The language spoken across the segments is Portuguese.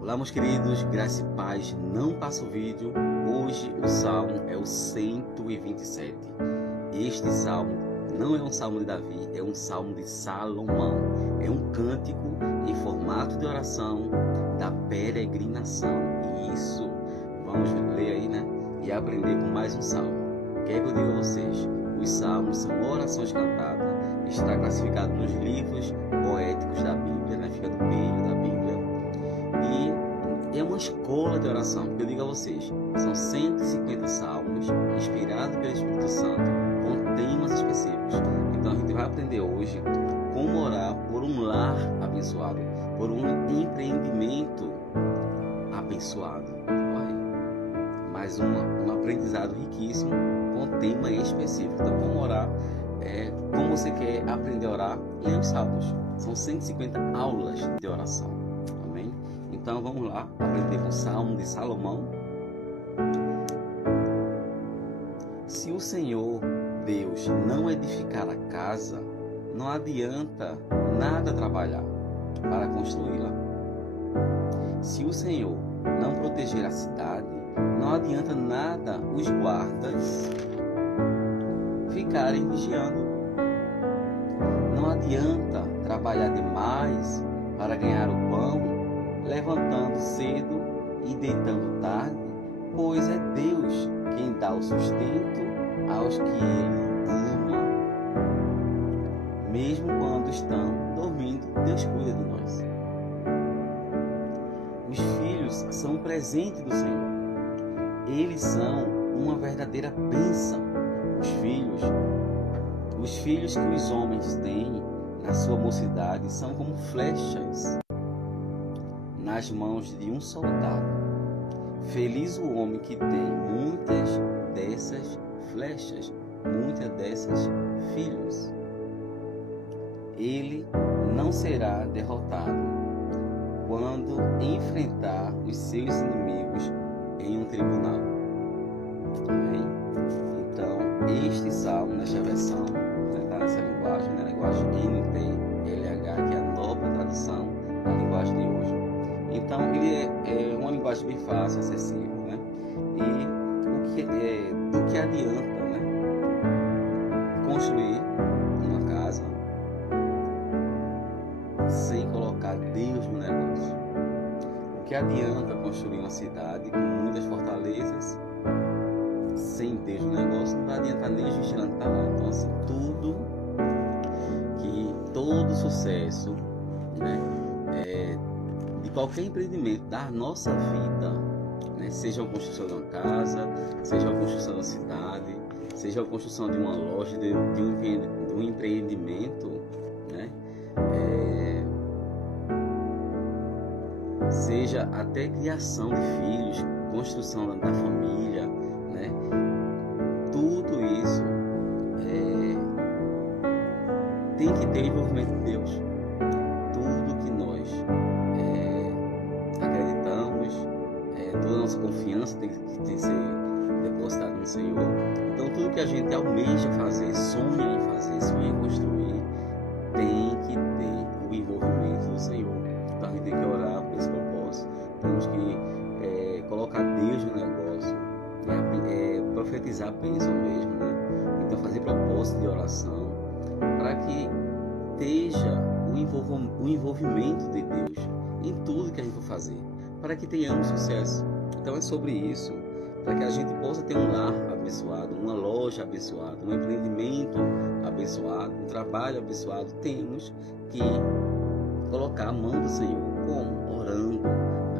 Olá, meus queridos, graça e paz, não passa o vídeo. Hoje o salmo é o 127. Este salmo não é um salmo de Davi, é um salmo de Salomão. É um cântico em formato de oração da peregrinação. E isso, vamos ler aí, né? E aprender com mais um salmo. Quer que eu diga a vocês? Os salmos são orações cantadas, está classificado nos livros poéticos da Bíblia, né? Fica no meio da Bíblia. E é uma escola de oração, porque eu digo a vocês, são 150 salmos inspirados pelo Espírito Santo, com temas específicos. Então a gente vai aprender hoje como orar por um lar abençoado, por um empreendimento abençoado. Olha, mais um aprendizado riquíssimo com tema específico. Então como orar, como você quer aprender a orar, leia os salmos. São 150 aulas de oração. Amém? Então vamos lá aprender com o Salmo de Salomão. Se o Senhor Deus não edificar a casa, não adianta nada trabalhar para construí-la. Se o Senhor não proteger a cidade, não adianta nada os guardas ficarem vigiando. Não adianta trabalhar demais para ganhar o pão, levantando cedo e deitando tarde, pois é Deus quem dá o sustento aos que Ele ama. Mesmo quando estão dormindo, Deus cuida de nós. Os filhos são um presente do Senhor. Eles são uma verdadeira bênção. Os filhos que os homens têm na sua mocidade são como flechas nas mãos de um soldado. Feliz o homem que tem muitas dessas flechas, muitas dessas filhos. Ele não será derrotado quando enfrentar os seus inimigos em um tribunal. Amém? Então, este salmo, nesta versão, está nessa linguagem, né? Linguagem NTLH, que é a nova tradução da linguagem de hoje. Então, ele é uma linguagem bem fácil, acessível, né? E do que adianta, né? Construir uma casa sem colocar Deus no negócio? O que adianta construir uma cidade com muitas fortalezas sem Deus no negócio? Não vai adiantar nem gigantar. Então, assim, todo sucesso, né, de qualquer empreendimento da nossa vida, né, seja a construção de uma casa, seja a construção de uma cidade, seja a construção de uma loja, de um empreendimento, né, seja até criação de filhos, construção da família, né, tudo isso tem que ter envolvimento de Deus. Tudo que nós acreditamos, toda a nossa confiança tem que ser depositada no Senhor. Então tudo que a gente almeja fazer, sonha em construir, tem que ter o envolvimento do Senhor. Então a gente tem que orar por esse propósito. Temos que colocar Deus no negócio, profetizar a bênção mesmo, né? Então fazer propósito de oração, para que esteja o envolvimento de Deus em tudo que a gente for fazer, para que tenhamos sucesso. Então é sobre isso, para que a gente possa ter um lar abençoado, uma loja abençoada, um empreendimento abençoado, um trabalho abençoado. Temos que colocar a mão do Senhor, como? Orando,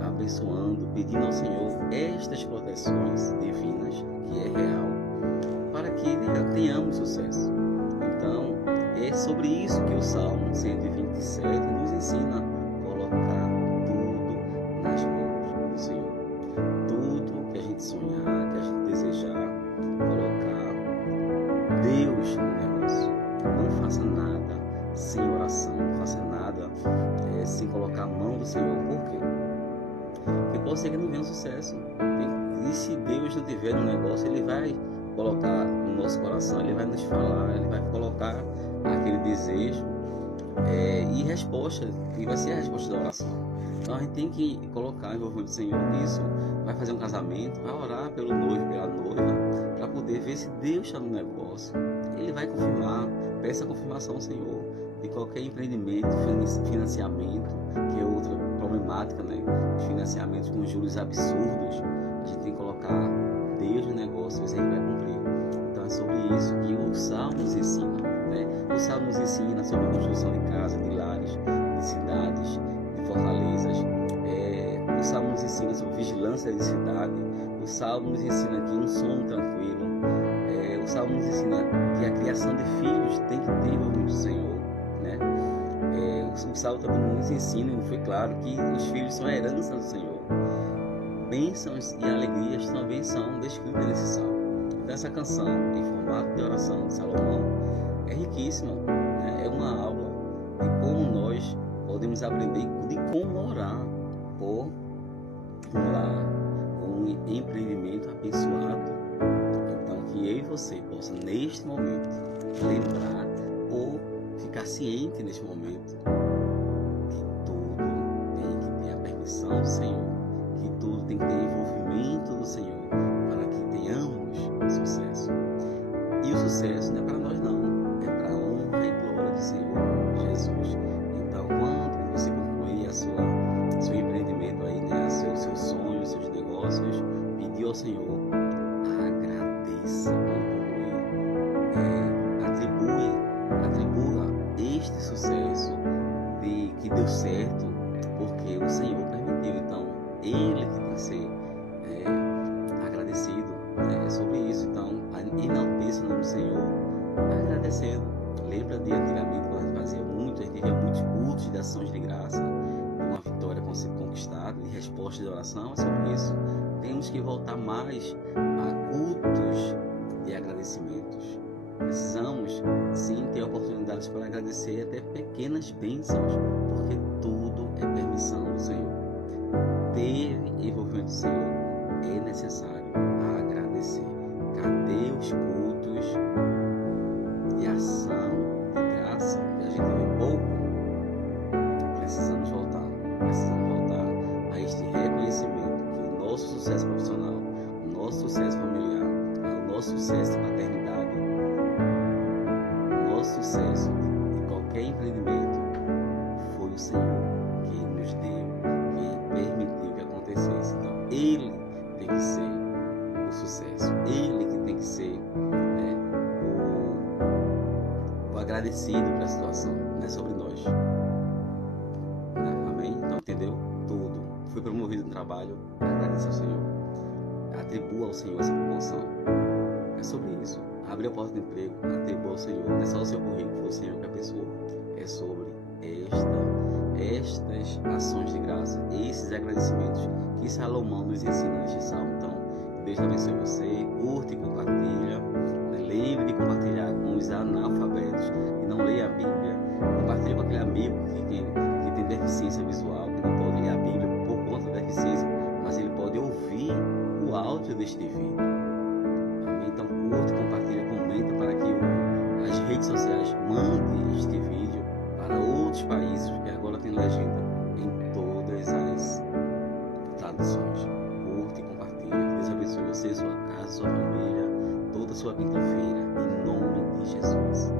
abençoando, pedindo ao Senhor estas proteções divinas, que é real, para que tenhamos sucesso. Então, é sobre isso que o Salmo 127 nos ensina: colocar tudo nas mãos do Senhor. Tudo que a gente sonhar, que a gente desejar, colocar Deus no negócio. Não faça nada sem oração, não faça nada sem colocar a mão do Senhor. Por quê? Porque pode ser que não venha um sucesso. E se Deus não tiver no negócio, Ele vai colocar no nosso coração, Ele vai nos falar, Ele vai colocar aquele desejo, E resposta, e vai ser a resposta da oração. Então a gente tem que colocar o envolvimento do Senhor nisso. Vai fazer um casamento, vai orar pelo noivo, pela noiva, para poder ver se Deus está no negócio. Ele vai confirmar, peça a confirmação ao Senhor de qualquer empreendimento, financiamento, que é outra problemática, né? Financiamentos com juros absurdos. A gente tem que colocar Deus no negócio, ver se Ele vai cumprir. Então é sobre isso que o Salmo nos ensina, né? O Salmo nos ensina sobre a construção de casas, de lares, de cidades, de fortalezas. O Salmo nos ensina sobre vigilância de cidade. O Salmo nos ensina aqui um sono tranquilo. O Salmo nos ensina que a criação de filhos tem que ter envolvimento do Senhor, né? O Salmo também nos ensina, e foi claro, que os filhos são a herança do Senhor. Bênçãos e alegrias também são descritas nesse Salmo. Então essa canção, em formato de oração de Salomão, é riquíssima, né? É uma aula de como nós podemos aprender de como orar por um lar, um empreendimento abençoado. Então que eu e você possa neste momento lembrar ou ficar ciente neste momento que tudo tem que ter a permissão do Senhor, que tudo tem que ter envolvimento do Senhor para que tenhamos sucesso. E o sucesso não é para nós não, é para a honra e glória do Senhor Jesus. Então quando você concluir seu empreendimento aí, né, seus sonhos, seus negócios, pedir ao Senhor, agradeça quando concluir, atribua este sucesso de que deu certo, porque o Senhor permitiu. Então Ele que tem que ser agradecido, é sobre isso. Então enalteça o nome do Senhor agradecendo. Lembra de antigamente, quando a gente fazia muito, a gente tinha muitos cultos de ações de graça, uma vitória conquistada, de resposta de oração. É sobre isso. Temos que voltar mais a cultos de agradecimentos. Precisamos sim ter oportunidades para agradecer até pequenas bênçãos, porque tudo é permissão do Senhor. Ter envolvimento do Senhor é necessário agradecer. Cadê os cultos de ação, de graça, que a gente vê pouco? Precisamos voltar a este reconhecimento que o nosso sucesso profissional, o nosso sucesso familiar, o nosso sucesso de paternidade, o nosso sucesso de qualquer empreendimento foi o Senhor que nos deu, que permitiu que acontecesse. Então Ele tem que ser o sucesso, Ele que tem que ser o agradecido pela situação, não é sobre nós. Amém? Então entendeu? Tudo. Fui promovido no trabalho, agradeça ao Senhor. Atribua ao Senhor essa promoção. É sobre isso. Abre a porta de emprego, atribua ao Senhor. Não é só o seu currículo, foi o Senhor que é a pessoa. É sobre estas ações de graça, esses agradecimentos que Salomão nos ensina neste salmo. Então, Deus abençoe você, curte e compartilha. Lembre de compartilhar com os analfabetos que não leem a Bíblia. Compartilhe com aquele amigo que tem deficiência visual, que não pode ler a Bíblia por conta da deficiência, mas ele pode ouvir o áudio deste vídeo. Amém? Então curte, compartilha, comenta para que as redes sociais mandem este vídeo para outros países, porque agora tem legenda em todas as traduções. Curte e compartilha. Que Deus abençoe você, sua casa, sua família, toda a sua quinta-feira, em nome de Jesus.